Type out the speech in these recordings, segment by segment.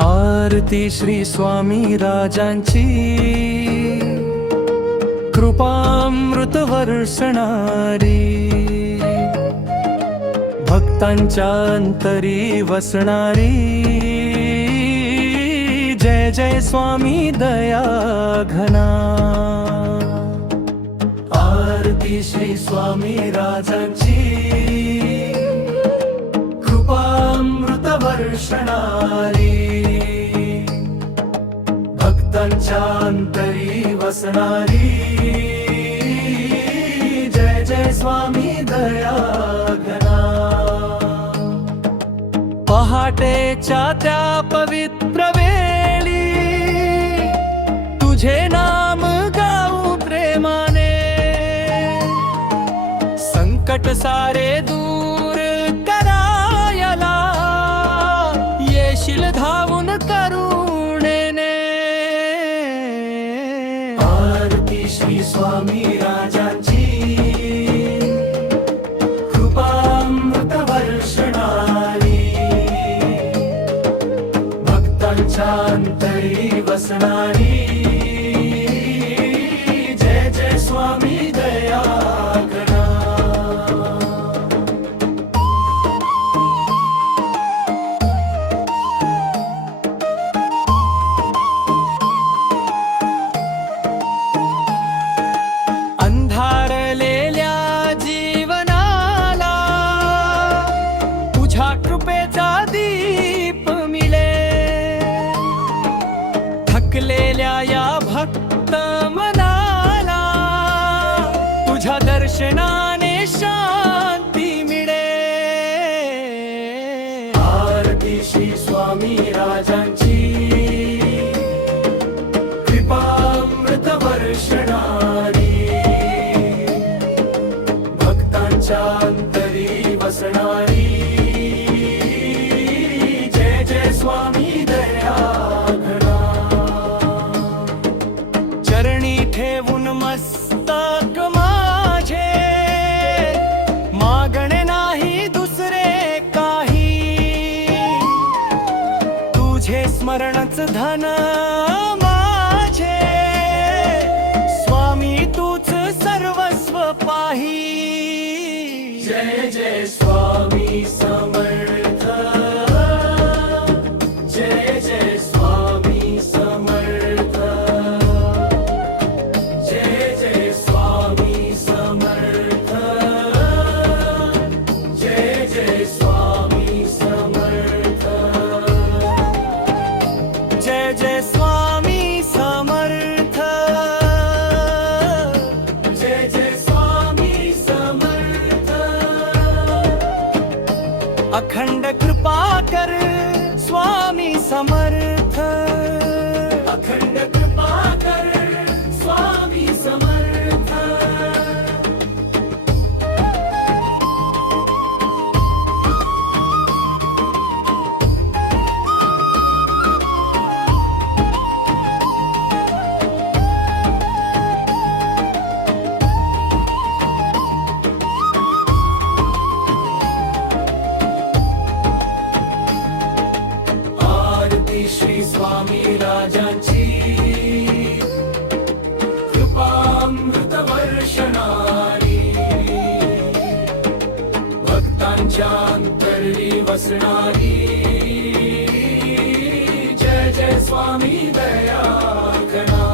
आरती श्री स्वामी राजांची, कृपामृत वर्षणारी, भक्तांच्या अंतरी वसणारी. जय जय स्वामी दया घना. आरती श्री स्वामी राजांची, कृपामृत वर्षणारी, भक्तांच्या अंतरी वसणारी. जय जय स्वामी दया घना. पहाटेच्या त्या पवित्र वेळी तुझे नाम गाऊ प्रेमाने, संकट सारे दूर करायला येशील धावून करुणेने. आरती श्री स्वामी राजांची, कृपामृत वर्षणारी, भक्तांच्या अंतरी वसणारी. जय जय स्वामी दया घना. अंधारलेल्या जीवनाला तुझ्या कृपेचा दीप मिळे, थकलेल्या या भक्त मनाला तुझ्या दर्शनाने शांती मिळे. आरती श्री स्वामी राजांची, कृपामृत वर्षणारी, भक्तांच्या अंतरी वसणारी. जय जय स्वामी दया घना. चरणी ठेवून मस्तक माझे, मागणे नाही दुसरे काही, तुझे स्मरणच धन माझे, स्वामी तूच सर्वस्व पाही. जय जय स्वामी समर्थ, जय जय स्वामी समर्थ, जय जय स्वामी समर्थ, जय जय स्वामी समर्थ, जय जय स्वामी समर्थ, जय जय स्वामी समर्थ. अखंड कृपा कर स्वामी समर्थ, अखंड कृपा कर स्वामी समर्थ. आरती श्री स्वामी राजांची, कृपामृत वर्षणारी, भक्तांच्या अंतरी वसणारी. जय जय स्वामी दया घना.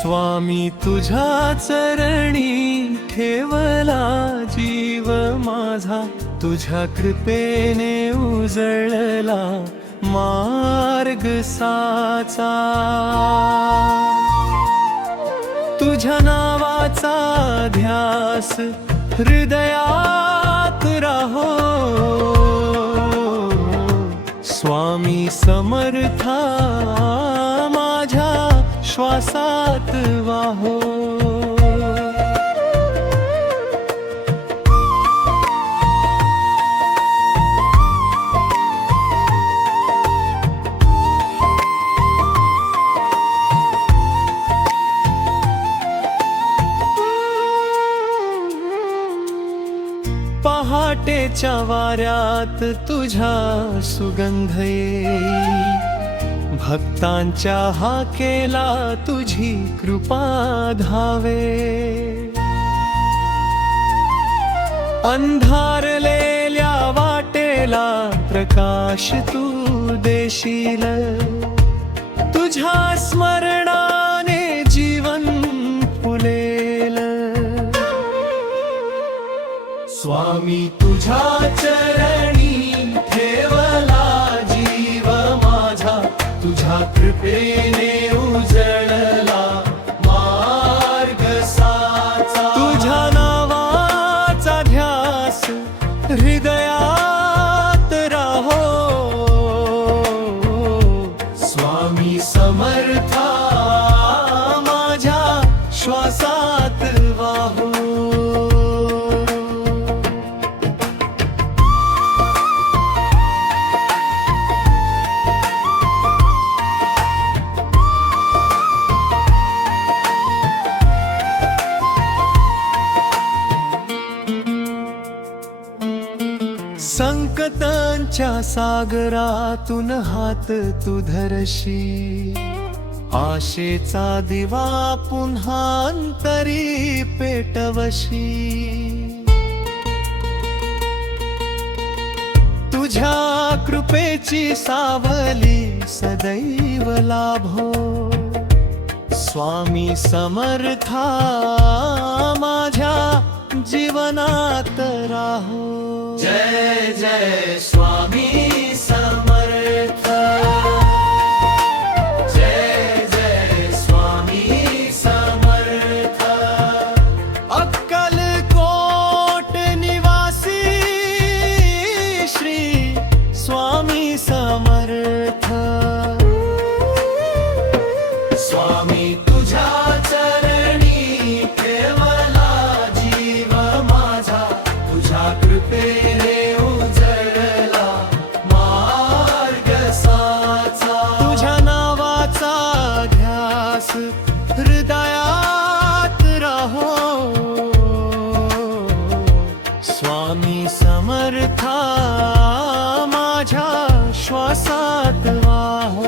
स्वामी तुझ्या चरणी ठेवला जीव माझा, तुझ्या कृपेने उजळला मार्ग साचा. तुझ्या नावाचा ध्यास हृदयात राहो, स्वामी स्वामी समर्था माझ्या श्वासात वाहो. पहाटेच्या वाऱ्यात तुझा सुगंध येई, भक्तांच्या हाकेला तुझी कृपा धावे. अंधारलेल्या वाटेला प्रकाश तू देशील, तुझ्या स्मरणाने जीवन फुलेल. स्वामी तुझ्या चरणी ठेवला जीव माझा, तुझ्या कृपेने उजळला मार्ग साचा. तुझ्या नावाचा ध्यास हृदयात राहो. स्वामी समर्था माझ्या श्वासात वाहो. संकटांच्या सागरातून हात तू धरशी, आशेचा दिवा पुन्हा अंतरी पेटवशी. तुझ्या कृपेची सावली सदैव लाभो. स्वामी समर्था माझ्या जीवनात राहो. जय जय स्वामी समर्थ, जय जय स्वामी समर्थ. अक्कलकोट निवासी श्री स्वामी समर्थ. स्वामी तुझ्या चरणी ठेवला जीव माझा, तुझ्या कृपेने उजळला मार्ग साचा. तुझ्या नावाचा ध्यास हृदयात राहो. स्वामी समर्था माझ्या श्वासात वाहो.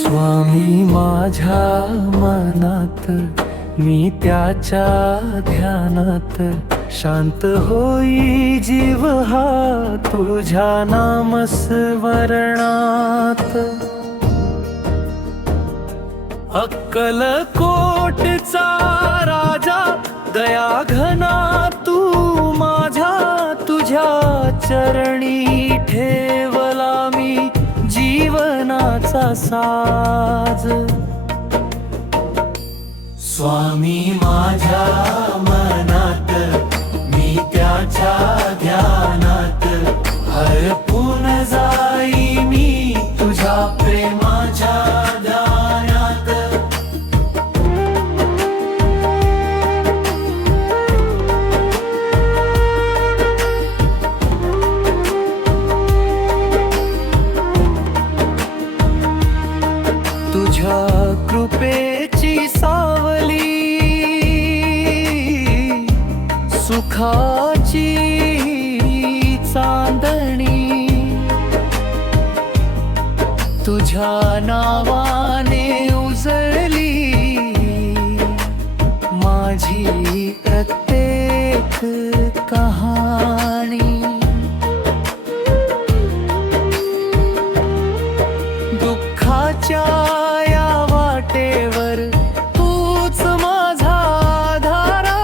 स्वामी माझ्या मनात मी त्याच्या ध्यानात, शांत होई जीव हा तुझ्या नामस्मरणात. अक्कलकोटचा राजा दया घना तू माझ्या, तुझ्या चरणी ठेवला मी जीवनाचा साज. स्वामी माझ्या मनात मी त्याच्या ध्यानात, हरपून जाई मी तुझ्या प्रेमाच्या ध्यानात. तुझ्या कृपेची सावली सुखाची चांदणी, तुझ्या नावाने उजळली माझी प्रत्येक कहाणी. दुःखाच्या या वाटेवर तूच माझा धारा,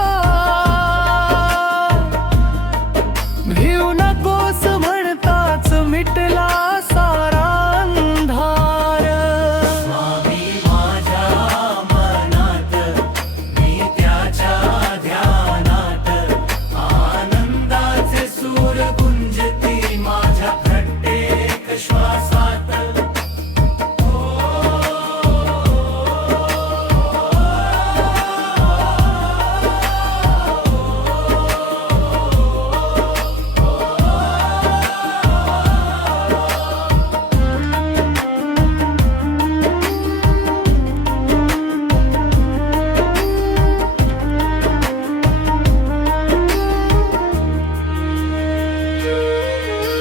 भिऊ नकोस म्हणते तुझ्यामुळेच मिटला सारा अंधार. स्वामी माझ्या मनात मी त्याच्या ध्यानात आनंदाचे सूर गुंजती माझ्या प्रत्येक श्वासात.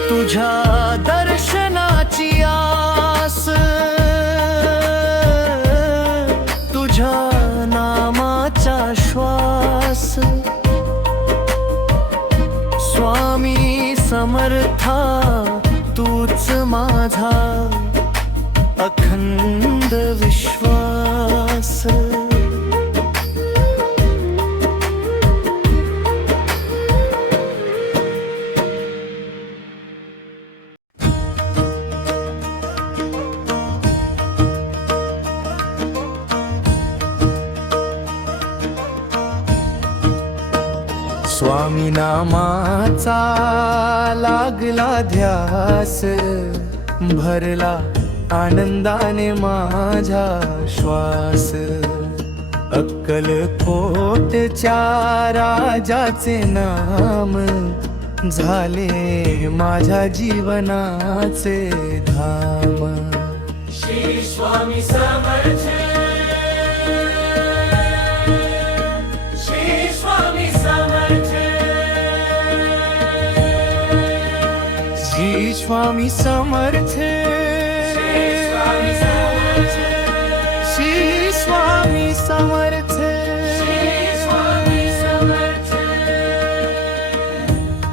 तुझ्या दर्शनाची आस, तुझ्या नामाचा श्वास. स्वामी समर्था तूच माझा अखंड विश्वास. स्वामी नामाचा लागला ध्यास, भरला आनंदाने माझा श्वास. अक्कलकोटच्या राजाचे नाम झाले माझ्या जीवनाचे धाम. श्री स्वामी समर्थ, श्री स्वामी समर्थ, श्री स्वामी समर्थ, श्री स्वामी समर्थ.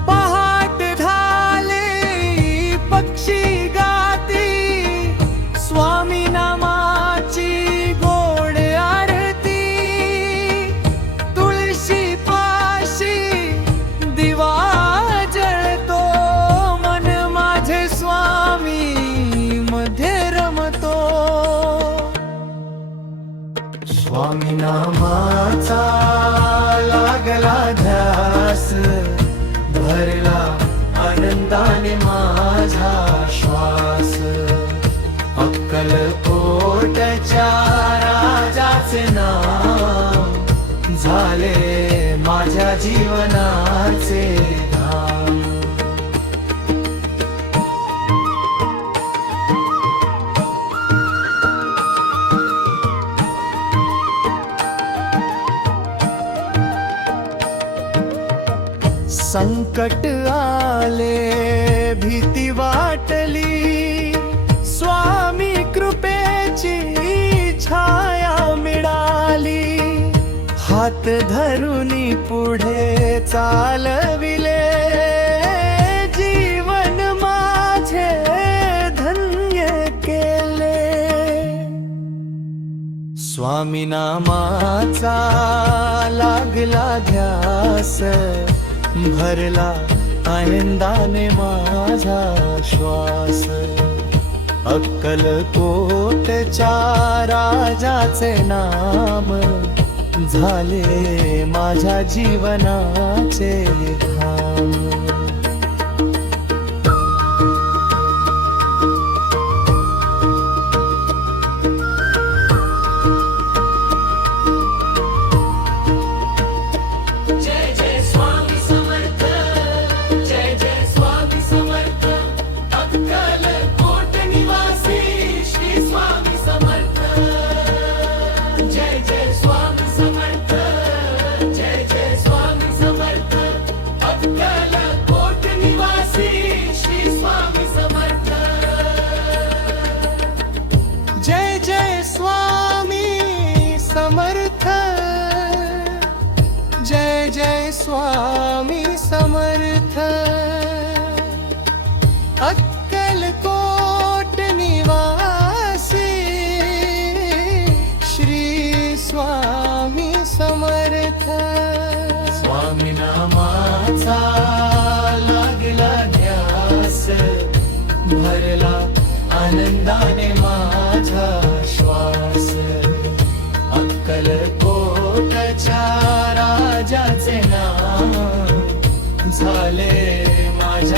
पहाट झाले पक्षी गाती, स्वामी नामाची गोड आरती. तुळशी पाशी दिवा जळतो, मन माझे स्वामी मध्ये रमतो. स्वामी नामाचा लागला ध्यास, भरला आनंदाने माझा श्वास. अक्कलकोटच्या राजाचे नाम झाले माझ्या जीवनाचे धाम. संकट आले भीती वाटली, स्वामी कृपेची छाया मिळाली. हात धरुनी पुढे चालविले, जीवन माझे धन्य केले. स्वामी नामाचा लागला ध्यास, भरला आनंदाने माझा श्वास. अक्कलकोटच्या राजाचे नाम झाले माझ्या जीवनाचे धाम. जय जय स्वामी समर्थ, जय जय स्वामी समर्थ. अक्कलकोट निवासी श्री स्वामी समर्थ. स्वामी नामाचा लागला ध्यास,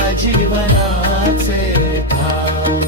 माझ्या जीवनाचे धाम.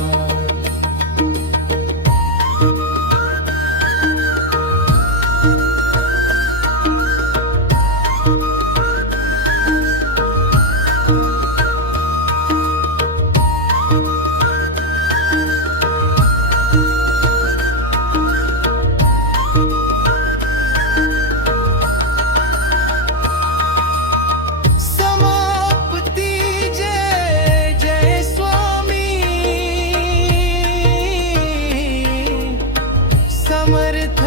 समर्थ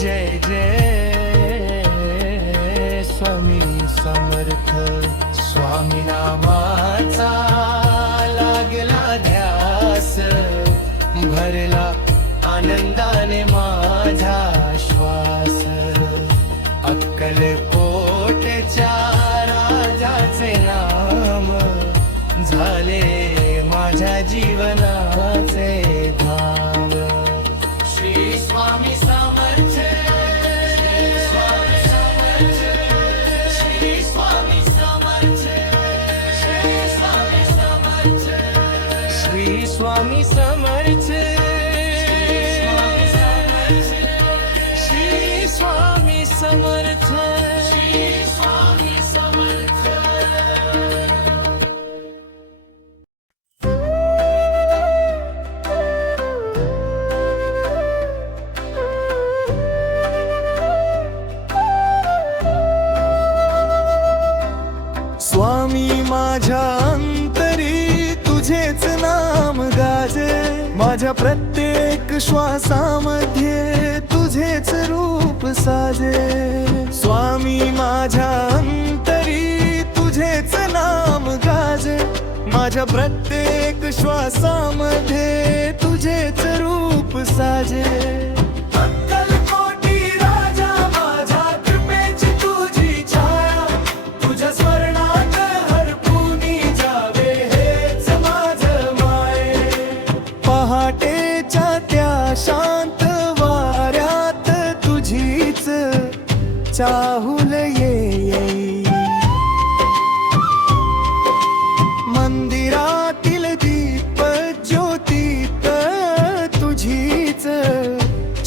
जय जय स्वामी समर्थ. स्वामी नामाचा लागला ध्यास, भरला आनंदाने माझा श्वास. अक्कलकोटच्या राजाचे नाम झाले माझ्या जीवनाचे धाम. श्री स्वामी समर्थ, श्री स्वामी समर्थ, श्री स्वामी समर्थ, श्री स्वामी समर्थ, श्री स्वामी समर्थ, श्री स्वामी समर्थ, श्री स्वामी समर्थ. स्वामी माझ्या अंतरी तुझेच नाम गाजे, माझ्या प्रत्येक श्वासामध्ये तुझेच रूप साजे. स्वामी माझ्या अंतरी तुझेच नाम गाजे, माझ्या प्रत्येक श्वासामध्ये तुझेच रूप साजे. शांत वाऱ्यात तुझीच चाहुल येई, मंदिरातील दीप ज्योतीत तुझीच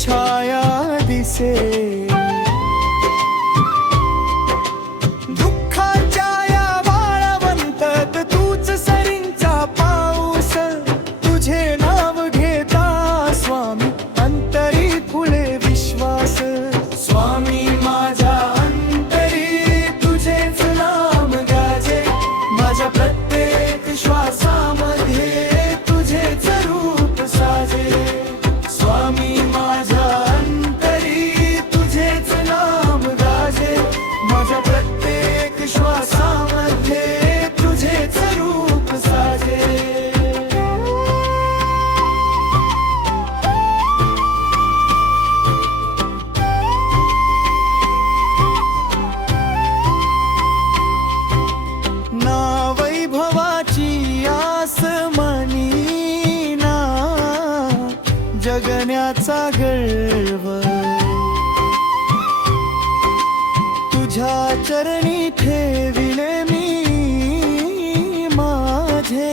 छाया दिसे. दुःखाच्या या वाळवंटात तूच सरींचा पाऊस, तुझे नाव घेता स्वामी अंतरी फुले विश्वास. स्वामी माझ्या अंतरी तुझेच नाम गाजे, माझ्या प्रत्येक श्वासामध्ये तुझेच रूप साजे. स्वामी माझ्या अंतरी तुझेच नाम गाजे, माझ्या प्रत्येक श्वासामध्ये तुझेच रूप साजे. जगण्याचा गर्व तुझ्या चरणी ठेविले मी, माझे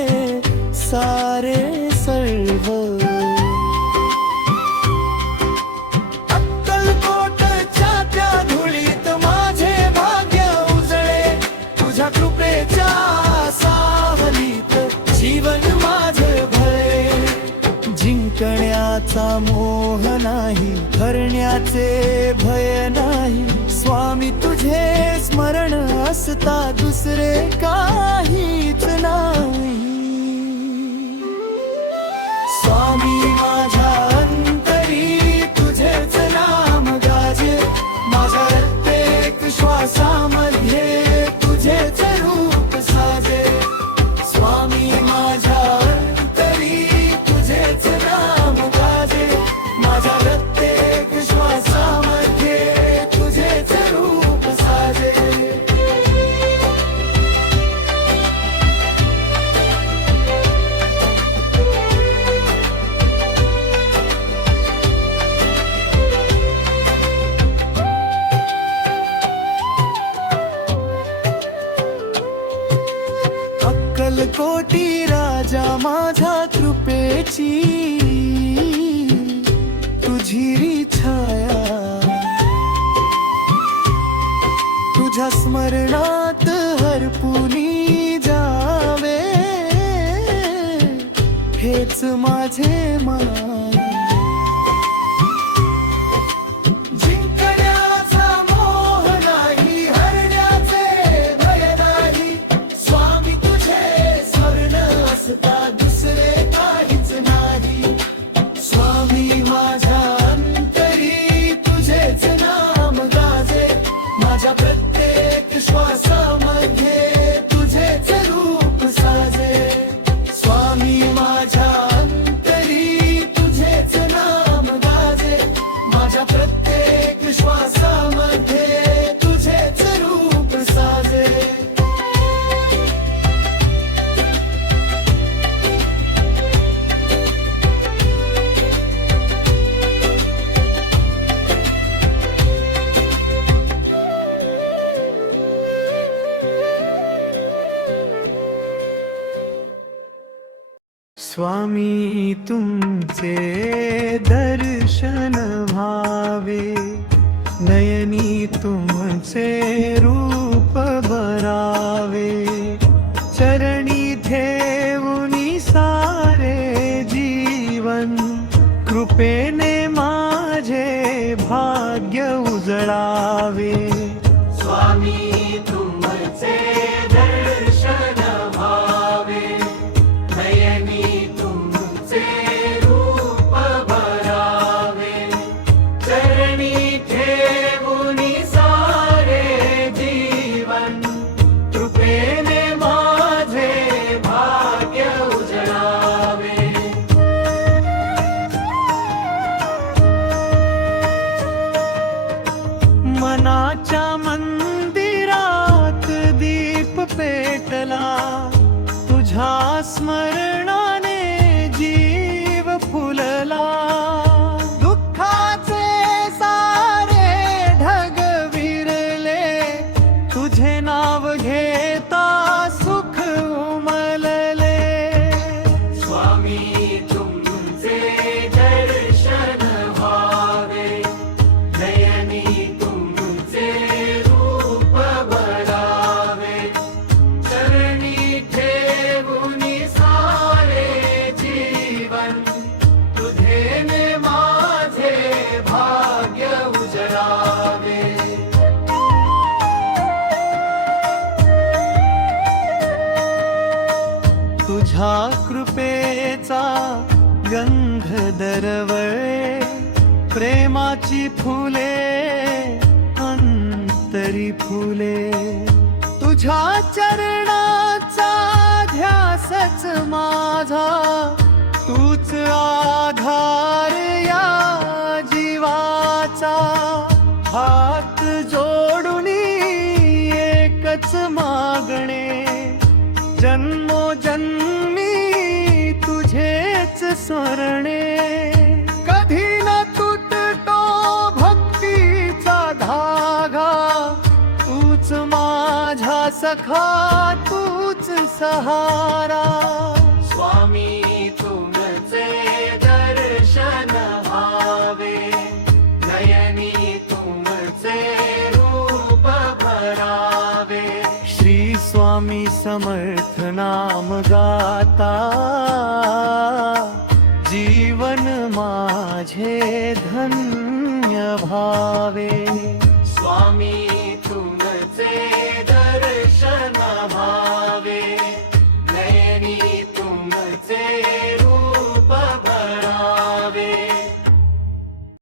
सारे सर्व. अक्कलकोटच्या त्या धुळीत माझे भाग्य उजळे, तुझ्या कृपेच्या सावलीत जीवन माझे भळे. जिंकण्याचा मोह नाही, हरण्याचे भय नाही, स्वामी तुझे स्मरण असता दुसरे काहीच नाही. स्वामी माझ्या अंतरी तुझेच नाम गाजे, माझ्या प्रत्येक श्वासामध्ये तुझेच रूप साजे. स्वामी माझ्या अंतरी तुझेच नाम गाजे, माझ्या प्रत्येक श्वासामध्ये तुझेच रूप साजे. अक्कलकोटी राजा माझ्या कृपेची तुझी री छाया, तुझ्या स्मरणात हरपुनी जावे, हेच माझे माया. जिंकण्याचा मोह नाही, हरण्याचे भय नाही, स्वामी तुझे स्मरण असता दुसरे काहीच नाही. स्वामी माझ्या अंतरी तुझेच नाम गाजे, माझ्या प्रत्येक श्वासामध्ये तुझेच रूप साजे. स्वामी माझ्या अंतरी तुझेच नाम गाजे, माझ्या प्रत्येक श्वासामध्ये तुझेच रूप साजे. स्वामी तुमचे दर्शन व्हावे, नयनी तुमचे रूप भरावे, चरणी ठेवूनी सारे जीवन, कृपेने माझे भाग्य उजळावे. स्वामी तुमचे दर्शन व्हावे, नयनी तुमचे रूप भरावे, चरणी ठेवूनी सारे जीवन, कृपेने माझे भाग्य उजळावे. मनाच्या मंदिरात दीप पेटला, तुझ्या स्मरणाने जीव फुलला. दुःखाचे सारे ढग विरले, तुझे नाव घेता सुख उमलले. स्वामी तुमचे दर्शन व्हावे, नयनी तुमचे रूप भरावे, चरणी ठेवूनी सारे जीवन, तुझेने माझे भाग्य उजळावे. तुझ्या कृपेचा गंध दरवळे, प्रेमाची फुले अंतरी फुले. तुझ्या चरणाचा ध्यासच माझा, तूच आधार या जीवाचा. हात जोडूनी एकच मागणे, जन्मोजन्मी तुझेच स्मरणे. कधी न तुटतो भक्तीचा धागा, तूच माझा सखा, तूच सहारा. स्वामी तुमचे दर्शन व्हावे, नयनी तुमचे रूप भरावे. श्री स्वामी समर्थ नाम गाता, जीवन माझे धन्य भावे. स्वामी